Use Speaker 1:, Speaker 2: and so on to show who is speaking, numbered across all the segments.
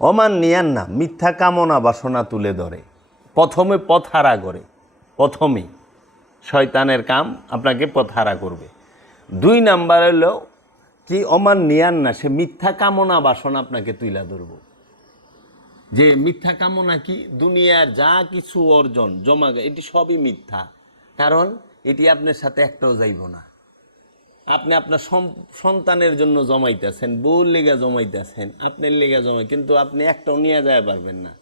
Speaker 1: অমান নিয়ান না, মিথ্যা কামনা বাসনা তুলে ধরে। প্রথমে পথহারা করে, প্রথমেই। শয়তানের কাম আপনাকে পথহারা করবে। দুই নাম্বার হলো, কি অমান নিয়ান না, সে মিথ্যা কামনা বাসনা আপনাকে তুইলা ধরবো। যে মিথ্যা কামনা কি? দুনিয়ার যা কিছু অর্জন, জমা, এটি সবই মিথ্যা। কারণ, এটি আপনার সাথে একটাও যাইব না। আপনি আপনার সন্তানের জন্য জমাইতেছেন, বউর লেগা জমাইতেছেন, আপনার লেগা জমাই, কিন্তু আপনি একটাও নিয়ে যায় পারবেন না।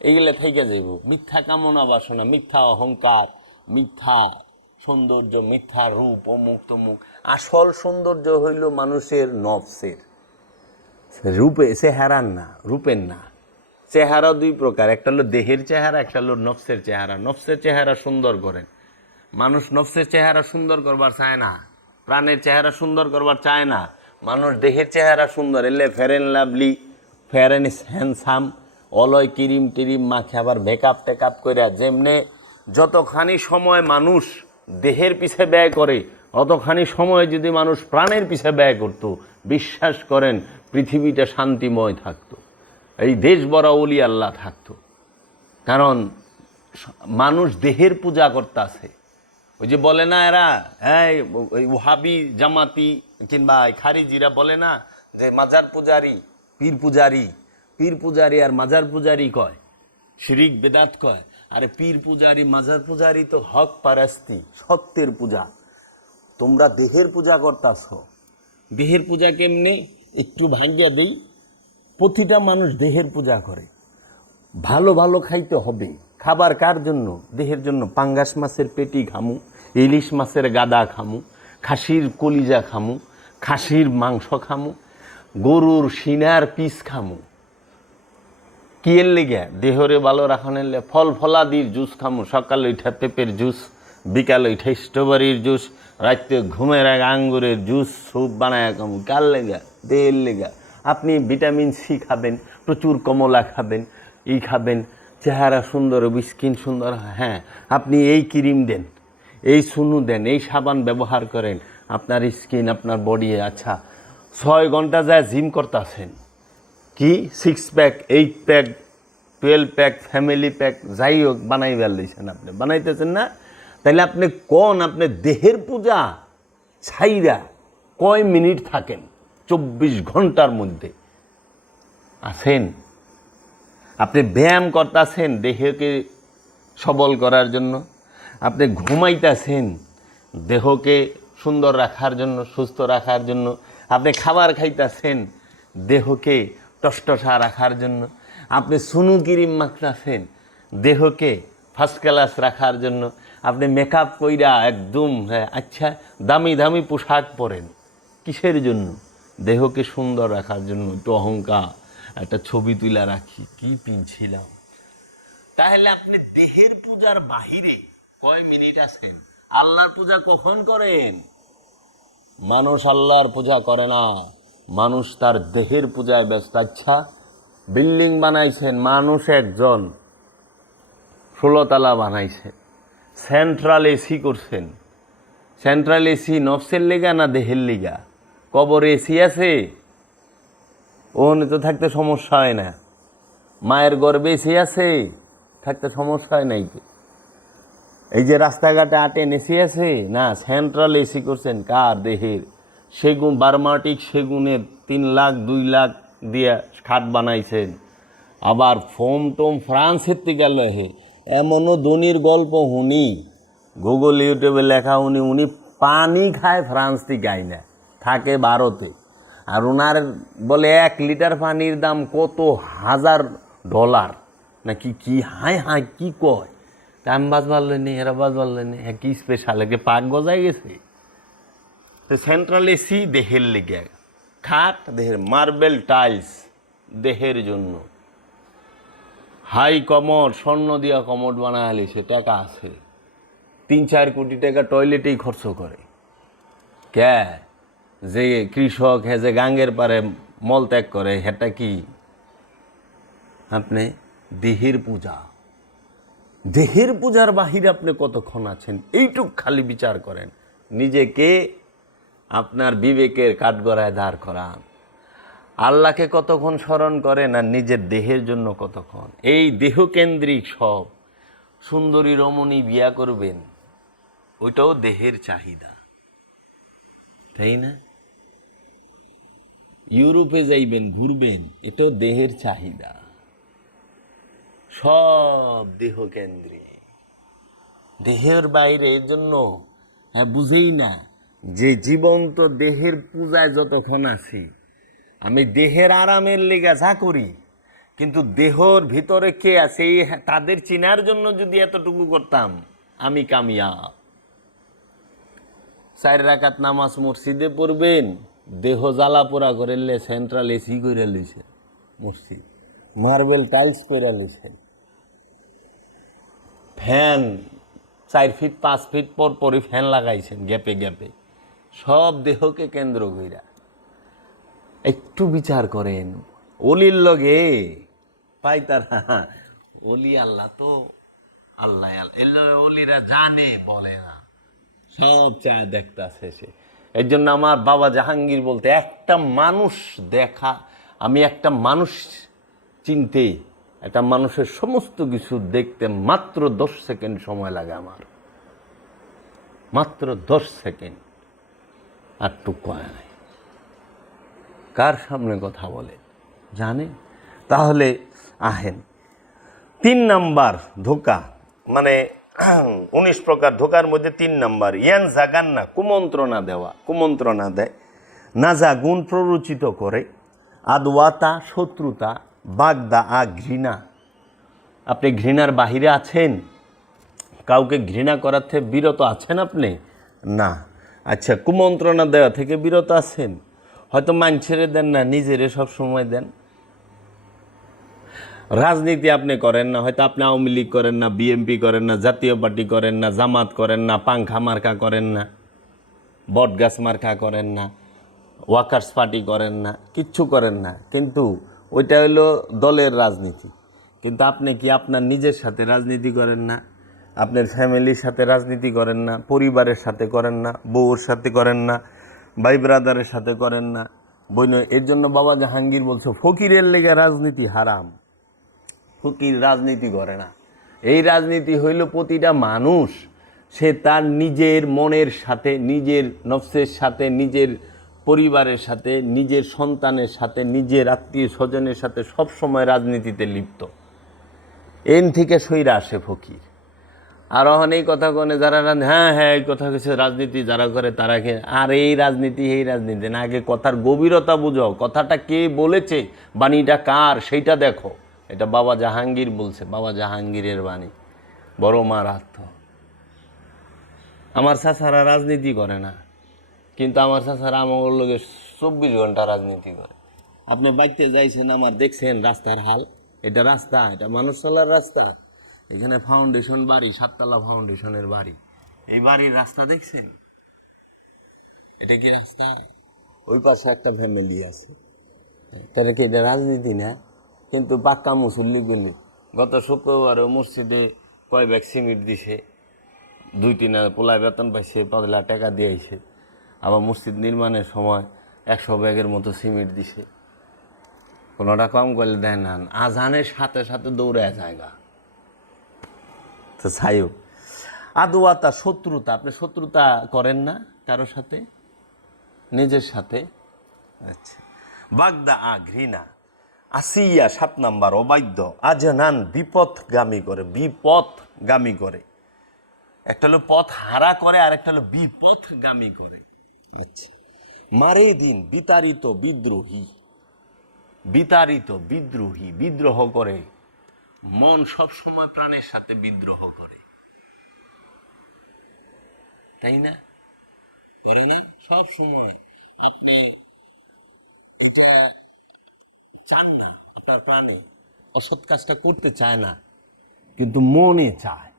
Speaker 1: এইগুলা থেকে যাইব। মিথ্যা কামনা বাসনা, মিথ্যা অহংকার, মিথ্যা সৌন্দর্য, মিথ্যা রূপ, অমুক তমুক। আসল সৌন্দর্য হইল মানুষের নফসের। রূপে, চেহারার না, রূপের না। চেহারা দুই প্রকার, একটা হলো দেহের চেহারা, একটা হলো নফসের চেহারা। নফসের চেহারা সুন্দর করেন। মানুষ নফসের চেহারা সুন্দর করবার চায় না। প্রাণের চেহারা সুন্দর করবার চায় না। মানুষ দেহের চেহারা সুন্দর, এলে ফেরেন লাভলি ফেরেন হ্যান্ডসাম অলয় কিরিম টিরিম মাখে আবার মেকআপ টেকআপ করে যেমনে যতখানি সময় মানুষ দেহের পিছে ব্যয় করে, অতখানি সময় যদি মানুষ প্রাণের পিছে ব্যয় করত, বিশ্বাস করেন পৃথিবীটা শান্তিময় থাকতো। এই দেশ বড় অলি আল্লাহ থাকতো। কারণ মানুষ দেহের পূজা করতেছে। ওই যে বলে না এরা হ্যাঁ ওই ওহাবি জামাতি কিংবা খারিজিরা বলে না যে মাজার পূজারি, পীর পূজারি পীর পূজারি আর মাজার পূজারি কয়? শিরিক, বেদাত কয়। আরে পীর পূজারি, মাজার পূজারি তো হক পারাস্তি, সত্যের পূজা। তোমরা দেহের পূজা করতাছ। দেহের পূজা কেমনে? একটু ভাঙ্গিয়া দেই। প্রতিটা মানুষ দেহের পূজা করে। ভালো ভালো খাইতে হবে। খাবার কার জন্য? দেহের জন্য। পাঙ্গাস মাছের পেটি খামু, ইলিশ মাছের গাদা খামু, খাসির কলিজা খামু, খাসির মাংস খামু, গরুর সিনার পিস খামু। কি এর লেগে? দেহরে ভালো রাখনের লে ফল ফলাদির জুস খামু। সকালে উঠা পেঁপের জুস, বিকালে উঠা স্ট্রবেরির জুস রাত্রে ঘুমের আগে আঙ্গুরের জুস, স্যুপ বানায় খামু। কার লেগা? দেহের লেগা। আপনি ভিটামিন সি খাবেন, প্রচুর কমলা খাবেন, ই খাবেন চেহারা সুন্দর হবে স্কিন সুন্দর হ্যাঁ। আপনি এই ক্রিম দেন, এই সুনু দেন, এই সাবান ব্যবহার করেন, আপনার স্কিন আপনার বডি আচ্ছা। ছয় ঘণ্টা যায় জিম করতেছেন। কি? Six pack eight pack twelve pack family pack যাই হোক, বানাই বেলাইছেন আপনি। বানাইতেছেন না? তাহলে আপনি কোন? আপনি দেহের পূজা ছাইরা কয় মিনিট থাকেন? চব্বিশ ঘণ্টার মধ্যে। আছেন? আপনি ব্যায়াম করতেছেন দেহকে সবল করার জন্য। আপনি ঘুমাইতেছেন দেহকে সুন্দর রাখার জন্য সুস্থ রাখার জন্য। আপনি খাবার খাইতেছেন দেহকে টসটসা রাখার জন্য। আপনি সুনু ক্রিম মাখতেছেন দেহকে ফার্স্ট ক্লাস রাখার জন্য। আপনি মেকআপ কইরা একদম হ্যাঁ, আচ্ছা দামি দামি পোশাক পরেন। কিসের জন্য? দেহকে সুন্দর রাখার জন্য একটু অহংকার। একটা ছবি তুলে রাখি। কি পিনছিলাম? তাহলে আপনি দেহের পূজার বাহিরে কয় মিনিট আছেন? আল্লাহর পূজা কখন করেন? মানুষ আল্লাহর পূজা করে না। মানুষ তার দেহের পূজায় ব্যস্ত। আচ্ছা বিল্ডিং বানাইছেন, মানুষ একজন। ষোলোতলা বানাইছেন। সেন্ট্রাল এসি করছেন। সেন্ট্রাল এসি নফসের লেগা না দেহের লিগা? কবর এসি আছে? ওখানে তো থাকতে সমস্যা হয় না। মায়ের গর্বে এসি আছে, থাকতে সমস্যা হয় নাই এই যে রাস্তাঘাটে আটেন এসি আছে, না সেন্ট্রাল এসি করছেন কার দেহের? সেগুন, বারমাটিক সেগুনের তিন লাখ, দুই লাখ দিয়া খাট বানাইছেন। আবার ফোম টোম ফ্রান্সের থেকে গেল হে এমনও ধনির গল্প শুনি গুগল ইউটিউবে লেখা উনি উনি পানি খায় ফ্রান্স থেকে না থাকে ভারতে। আর ওনার বলে এক লিটার পানির দাম কত হাজার ডলার? নাকি কি হাই হাই কি কয়? টাইম আমি বাজ পারলেন এরা বাজ পারলেন হ্যাঁ কি স্পেশাল একে পাক গজায় গেছে। তো সেন্ট্রাল এসি দেহের লেগে, খাট দেহের মার্বেল টাইলস দেহের জন্য। হাই কমর স্বর্ণ দিয়া কমর বানায় সে টাকা আছে। তিন চার কোটি টাকা টয়লেটেই খরচ করে। কে? যে কৃষক হে যে গাঙ্গের পারে মল ত্যাগ করে, হেটা কি? আপনি দেহের পূজা। দেহের পূজার বাহিরে আপনি কতক্ষণ আছেন? এইটুক খালি বিচার করেন। নিজেকে আপনার বিবেকের কাঠগড়ায় দাঁড় করান। আল্লাহকে কতক্ষণ স্মরণ করেন আর নিজের দেহের জন্য কতক্ষণ? এই দেহকেন্দ্রিক সব সুন্দরী রমণী বিয়া করবেন, ওইটাও দেহের চাহিদা। তাই না? ইউরোপে যাইবেন, ঘুরবেন এটাও দেহের চাহিদা। সব দেহ কেন্দ্রে। দেহের বাইরে এর জন্য হ্যাঁ বুঝেই না যে জীবন্ত দেহের পূজায় যতক্ষণ আছি, আমি দেহের আরামের লেগা যা করি, কিন্তু দেহর ভিতরে কে আছে, এই তাদের চিনার জন্য যদি এতটুকু করতাম, আমি কামিয়া চার রাকাত নামাজ মসজিদে পড়বেন দেহ জ্বালা পোড়া করে লে সেন্ট্রাল এসি করে লইছে, মসজিদ। মার্বেল টাইলস করে লইছে। ফ্যান চার ফিট পাঁচ ফিট পর পরই ফ্যান লাগাইছেন গ্যাপে গ্যাপে। সব দেহকে কেন্দ্র কইরা। একটু বিচার করেন, অলির লগে পাই তারা, অলি আল্লাহ তো আল্লাহ আল্লাহ অলিরা জানে, বলে না। সব চায় দেখতে সে। এর জন্য আমার বাবা জাহাঙ্গীর বলতে, একটা মানুষ দেখা, আমি একটা মানুষ চিনতে, একটা মানুষের সমস্ত কিছু দেখতে মাত্র দশ সেকেন্ড সময় লাগে আমার। মাত্র দশ সেকেন্ড। আর টুকু নাই। কার সামনে কথা বলে? জানে? তাহলে আহেন। তিন নাম্বার ধোকা মানে উনিশ প্রকার ধোকার মধ্যে তিন নাম্বার। ইয়ান জাগান্না, কুমন্ত্রণা দেওয়া। কুমন্ত্রণা দেয় নাজা গুণ প্ররোচিত করে, আদওয়াতা, শত্রুতা, বাগদা, আ ঘৃণা। আপনি ঘৃণার বাহিরে আছেন? কাউকে ঘৃণা করার থেকে বিরত আছেন আপনি? না। আচ্ছা কুমন্ত্রণা দেওয়া থেকে বিরত আছেন? হয়তো মানছেরে দেন না, নিজেরে সব সময় দেন। রাজনীতি আপনি করেন না, হয়তো আপনি আওয়ামী লীগ করেন না বিএমপি করেন না, জাতীয় পার্টি করেন না, জামাত করেন না, পাংখা মার্কা করেন না বটগাছ মার্কা করেন না, ওয়াকার্স পার্টি করেন না, কিচ্ছু করেন না। কিন্তু ওইটা হলো দলের রাজনীতি। কিন্তু আপনি কি আপনার নিজের সাথে রাজনীতি করেন না? আপনার ফ্যামিলির সাথে রাজনীতি করেন না? পরিবারের সাথে করেন না? বউর সাথে করেন না? ভাই ব্রাদারের সাথে করেন না? বইন, এর জন্য বাবা জাহাঙ্গীর বলছে, ফকিরের লেগে রাজনীতি হারাম। ফকির রাজনীতি করে না। এই রাজনীতি হইল প্রতিটা মানুষ। সে তার নিজের মনের সাথে, নিজের নফসের সাথে, নিজের পরিবারের সাথে, নিজের সন্তানের সাথে, নিজের আত্মীয় স্বজনের সাথে সব সময় রাজনীতিতে লিপ্ত। এন থেকে সইরা আসে ফকির। আর অহন এই কথা কনে যারা হ্যাঁ হ্যাঁ এই কথা কিছু রাজনীতি যারা করে তারা কে আর এই রাজনীতি এই রাজনীতি না, আগে কথার গভীরতা বুঝো। কথাটা কে বলেছে? বাণীটা কার? সেইটা দেখো। এটা বাবা জাহাঙ্গীর বলছে, বাবা জাহাঙ্গীরের বাণী। বড় মারাত্ম আমার চাচারা রাজনীতি করে না, কিন্তু আমার চাচারা আমার লোকে চব্বিশ ঘণ্টা রাজনীতি করে। আপনি বাইতে যাইছেন, আমার দেখছেন রাস্তার হাল। এটা রাস্তা, এটা মানুষ চলার রাস্তা। এখানে ফাউন্ডেশন বাড়ি, সাততলা ফাউন্ডেশনের বাড়ি। এই বাড়ির রাস্তা দেখছেন? এটা কি রাস্তা? ওই পাশে একটা ফ্যামিলি আছে। তারা কি এটা রাজনীতি না? কিন্তু পাক্কা মুসল্লি গুলি। গত শুক্রবারও মসজিদে কয় ব্যাগ সিমেন্ট দিছে। দুই তিন পোলায় বেতন পাইছে, পাঁচ লাখ টাকা দিয়েছে। আবার মসজিদ নির্মাণের সময় একশো ব্যাগের মতো সিমেন্ট দিছে। কোনোটা কম করলে দেয় না। আজানের সাথে সাথে দৌড়ায় জায়গা। তো ছাইও। আদুয়াতা শত্রুতা। আপনি শত্রুতা করেন না কারোর সাথে? নিজের সাথে? আচ্ছা। বাগদা আ ঘৃণা আসিয়া সাত নাম্বার অবাধ্য। আজনান বিপথগামী করে বিপথগামী করে। একটা হলো পথ হারা করে আর একটা হলো বিপথগামী করে। আচ্ছা। মারে দিন বিতাড়িত বিদ্রোহী বিতাড়িত বিদ্রোহী বিদ্রোহ করে। মন সব সময় প্রাণের সাথে বিদ্রোহ করে। তাই না? করে না? সব সময়। আপনি এটা চান না, আপনার প্রাণে। অসৎ কাজটা করতে চায় না, কিন্তু মনে চায়।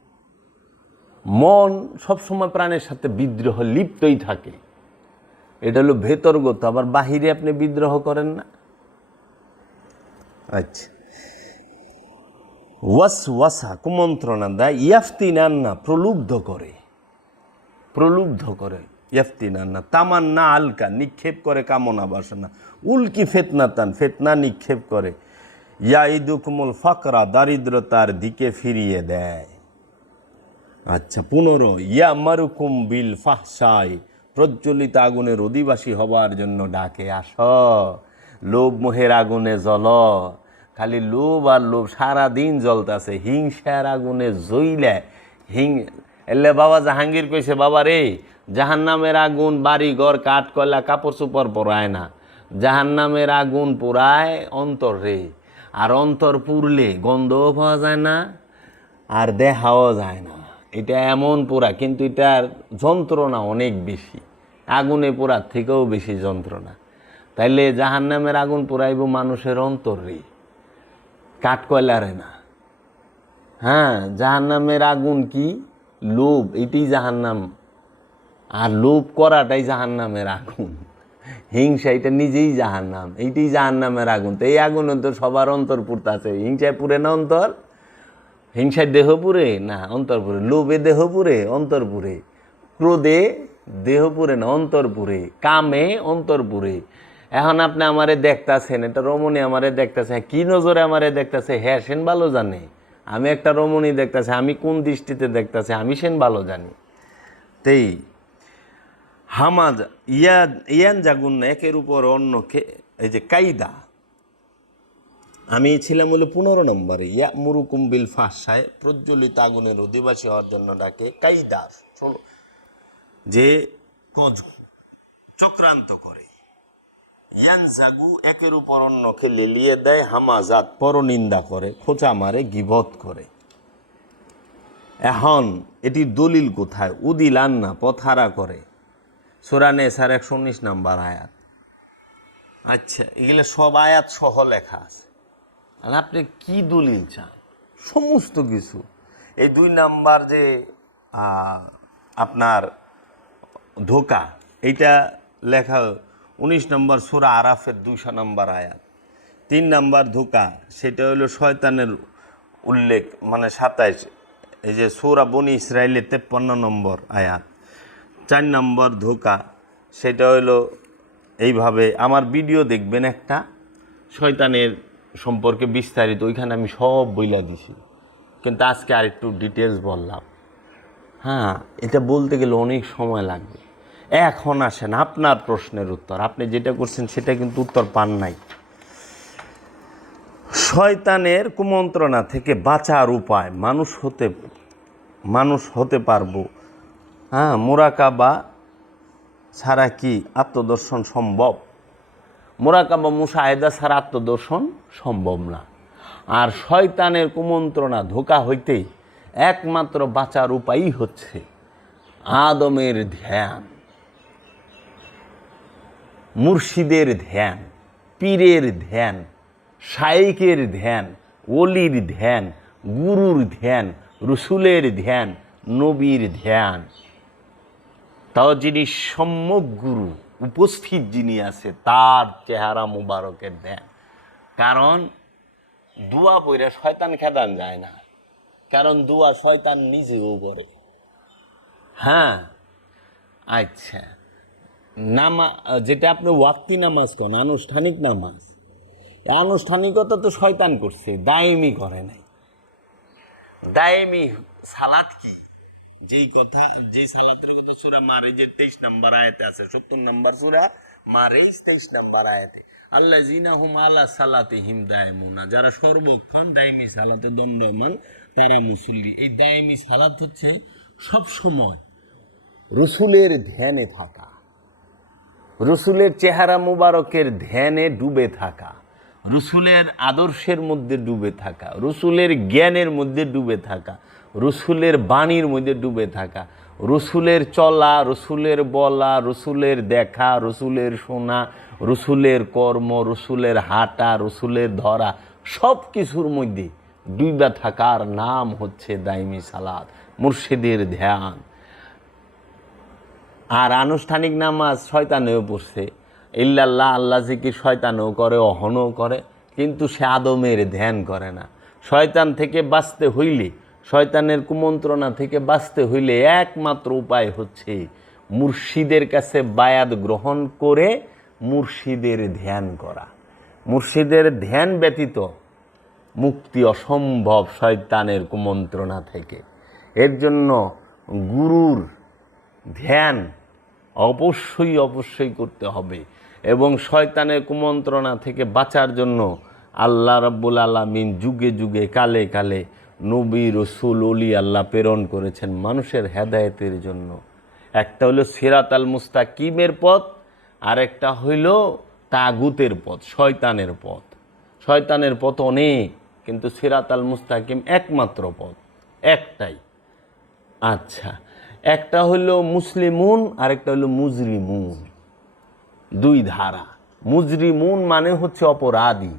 Speaker 1: মন সবসময় প্রাণের সাথে বিদ্রোহ লিপ্তই থাকে। এটা হলো ভেতরগত, আবার বাহিরে আপনি বিদ্রোহ করেন না। আচ্ছা। ওয়াস ওয়াসা কুমন্ত্রণা দেয় ইয়াফতি না প্রলুব্ধ করে। প্রলুব্ধ করে। ইয়াফতিনান্না, তামান্না আলকা, নিক্ষেপ করে কামনা বাসনা। উল্কি ফেতনাতান ফেতনা নিক্ষেপ করে। ইয়াইদুকুমুল ফাকরা, দারিদ্রতার দিকে ফিরিয়ে দেয়। আচ্ছা পনেরো ইয়া মারুকুম বিল ফাহসাই প্রজ্বলিত আগুনের অধিবাসী হবার জন্য ডাকে, আস। লোভ মোহের আগুনে জল খালি লোভ আর লোভ, সারাদিন জ্বলতাছে। হিংসার আগুনে জইলে হিং এলে বাবা জাহাঙ্গীর কইছে, বাবা রে জাহান নামের আগুন, বাড়ি, ঘর, কাঠ, কয়লা, কাপড় চোপড় পরায় না। জাহান নামের আগুন পোড়ায় অন্তর রে। আর অন্তর পুরলে গন্ধও পাওয়া যায় না, আর দেখাও যায় না। এটা এমন পোড়া কিন্তু এটার যন্ত্রণা অনেক বেশি। আগুনে পোড়ার থেকেও বেশি যন্ত্রণা। তাইলে জাহান নামের আগুন পোড়াইব মানুষের অন্তর রে, কাঠ কয়লারে না। হ্যাঁ জাহান নামের আগুন কি? লোভ এটি জাহান নাম আর লোভ করাটাই জাহান নামের আগুন। হিংসা এটা নিজেই জাহান নাম এইটাই জাহান নামের আগুন। তো এই আগুন তো সবার অন্তর পুরতাছে হিংসায় পুরে না অন্তর? হিংসায় দেহ পুরে না, অন্তর পুরে লোভে দেহ পুরে অন্তর পুরে ক্রোধে দেহ পুরে না? অন্তর পুরে কামে অন্তর পুরে এখন আপনি আমারে দেখতাছেন, এটা রমণী আমারে দেখতাছে। কি নজরে আমারে দেখতাছে? হ্যাঁ সেন ভালো জানে। আমি একটা রমণী দেখতাছে, আমি কোন দৃষ্টিতে দেখতাছে? আমি সেন ভালো জানি। তেই হামাজ ইয়া ইয়ান জাগুন একের উপর অন্যকে এই যে কাইদা। আমি ছিলাম হলো পনেরো নম্বরে ইয়া মুরুকুম বিল ফাঁসায় প্রজ্বলিত আগুনের অধিবাসী হওয়ার জন্য ডাকে কাইদার শোনো, যে কজ চক্রান্ত করে ইয়ান জাগু একের উপর অন্যকে লেলিয়ে দেয় হামাজাত পরনিন্দা করে খোঁচা মারে গিবত করে। এখন এটি দলিল কোথায়? উদিল আন্না পথারা করে। সুরানে স্যার একশো উনিশ নাম্বার আয়াত। আচ্ছা এগুলো সব আয়াত সহ লেখা আছে। আর আপনি কি দলিল চান? সমস্ত কিছু। এই দুই নাম্বার যে আপনার ধোকা, এইটা লেখা উনিশ নম্বর সুরা আরাফের দুশো নম্বর আয়াত। তিন নাম্বার ধোকা, সেটা হলো শয়তানের উল্লেখ মানে সাতাইশ, এই যে সুরা বনি ইসরায়েলের তেপ্পান্ন নম্বর আয়াত। চার নম্বর ধোকা, সেটা হলো এইভাবে, আমার ভিডিও দেখবেন একটা, শয়তানের সম্পর্কে বিস্তারিত, ওইখানে আমি সব বইলা দিছি। কিন্তু আজকে আর একটু ডিটেলস বললাম। হ্যাঁ এটা বলতে গেলে অনেক সময় লাগবে। এখন আসেন, আপনার প্রশ্নের উত্তর। আপনি যেটা করছেন, সেটা কিন্তু উত্তর পান নাই। শয়তানের কুমন্ত্রণা থেকে বাঁচার উপায়, মানুষ হতে মানুষ হতে পারব। হ্যাঁ মোরাকাবা ছাড়া কি আত্মদর্শন সম্ভব? মোরাকাবা মুসাহেদা ছাড়া আত্মদর্শন সম্ভব না। আর শয়তানের কুমন্ত্রণা ধোকা হইতেই একমাত্র বাঁচার উপায়ই হচ্ছে আদমের ধ্যান, মুর্শিদের ধ্যান, পীরের ধ্যান শাইকের ধ্যান অলির ধ্যান, গুরুর ধ্যান, রসুলের ধ্যান, নবীর ধ্যান। তাও যিনি সম্যক গুরু, উপস্থিত যিনি আছে, তার চেহারা মুবারকের ধ্যান কারণ দুয়া পইরা শয়তান খেদান যায় না। কারণ দুয়া শয়তান নিজেও করে। হ্যাঁ? আচ্ছা। নামা, যেটা আপনি ওয়াক্তি নামাজ কন, আনুষ্ঠানিক নামাজ। আনুষ্ঠানিকতা তো শয়তান করছে দায়েমি করে নাই। দায়েমি সালাত কি? যেই কথা, যেই সালাতের কথা সুরা মারে যে তেইশ নাম্বার আয়াতে আছে, সত্তর নাম্বার সুরা মারে তেইশ নাম্বার আয়াতে আল্লাহ জিনা হুম আলা সালাতে হিম দায়মুনা, যারা সর্বক্ষণ দায়মি সালাতে দণ্ডমান, তারা মুসল্লি। এই দায়মি সালাত হচ্ছে সব সময় রসুলের ধ্যানে থাকা, রসুলের চেহারা মুবারকের ধ্যানে ডুবে থাকা, রসুলের আদর্শের মধ্যে ডুবে থাকা, রসুলের জ্ঞানের মধ্যে ডুবে থাকা রসুলের বাণীর মধ্যে ডুবে থাকা। রসুলের চলা, রসুলের বলা, রসুলের দেখা, রসুলের শোনা, রসুলের কর্ম, রসুলের হাঁটা, রসুলের ধরা সব কিছুর মধ্যে ডুইবা থাকার নাম হচ্ছে দাইমি সালাদ মুর্শিদের ধ্যান। আর আনুষ্ঠানিক নামাজ শয়তানেও পড়ছে। ইল্লাল্লাহ, আল্লাহ জিকির শয়তানও করে, অহনও করে, কিন্তু সে আদমের ধ্যান করে না। শয়তান থেকে বাঁচতে হইলে শয়তানের কুমন্ত্রণা থেকে বাঁচতে হইলে একমাত্র উপায় হচ্ছে মুর্শিদের কাছে বায়াত গ্রহণ করে মুর্শিদের ধ্যান করা। মুর্শিদের ধ্যান ব্যতীত মুক্তি অসম্ভব শয়তানের কুমন্ত্রণা থেকে। এর জন্য গুরুর ধ্যান অবশ্যই অবশ্যই করতে হবে এবং শয়তানের কুমন্ত্রণা থেকে বাঁচার জন্য আল্লাহ রাব্বুল আলামিন যুগে যুগে কালে কালে নবী রসুল অলি আল্লাহ প্রেরণ করেছেন মানুষের হেদায়েতের জন্য। একটা হলো সিরাত আল মুস্তাকিমের পথ, আরেকটা হইল তাগুতের পথ, শয়তানের পথ। শয়তানের পথ অনেক, কিন্তু সিরাত আল মুস্তাকিম একমাত্র পথ, একটাই। আচ্ছা একটা হলো মুসলিমুন, আরেকটা হলো মুজরিমুন। দুই ধারা। মুজরিমুন মানে হচ্ছে অপরাধী,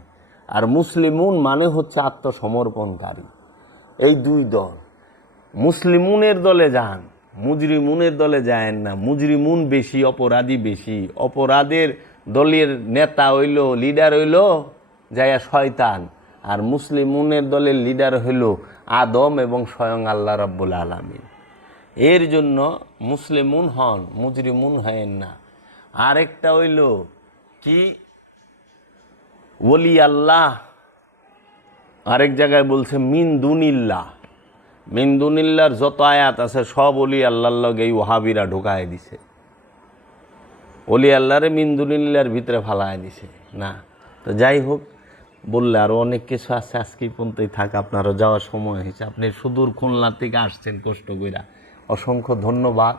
Speaker 1: আর মুসলিমুন মানে হচ্ছে আত্মসমর্পণকারী। এই দুই দল। মুসলিমুনের দলে যান, মুজরিমুনের দলে যায়েন না। মুজরিমুন বেশি, অপরাধী বেশি। অপরাধের দলের নেতা হইল, লিডার হইল, যাইয়া শয়তান। আর মুসলিমুনের দলের লিডার হইল আদম এবং স্বয়ং আল্লাহ রাব্বুল আলামিন। এর জন্য মুসলিমুন হন, মুজরিমুন হয়েন না। আরেকটা হইল কি? ওলি আল্লাহ আরেক জায়গায় বলছে, মিন দুনিল্লাহ। মিন যত আয়াত আছে, সব অলি আল্লাহর লগে এই ওহাবিরা ঢুকায় দিছে। অলি আল্লাহরে মিন দুনিল্লার ভিতরে ফালায় দিছে। না, তো যাই হোক, বললে আরও অনেক কিছু আছে, আজকে পর্যন্তই থাক। আপনারও যাওয়ার সময় হয়েছে। আপনি সুদূর খুলনা থেকে আসছেন কষ্ট কইরা। অসংখ্য ধন্যবাদ।